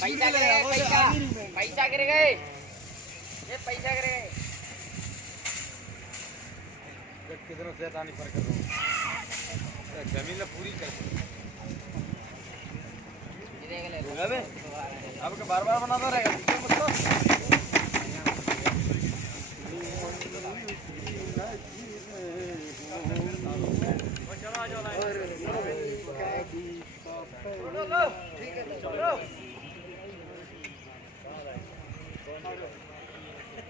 पैसा गिर गए, पैसा गिर गए, ये पैसा गिर गए। कितनों से आनी पर कर जमीन पूरी कर अब बार बार बनाता रहेगा।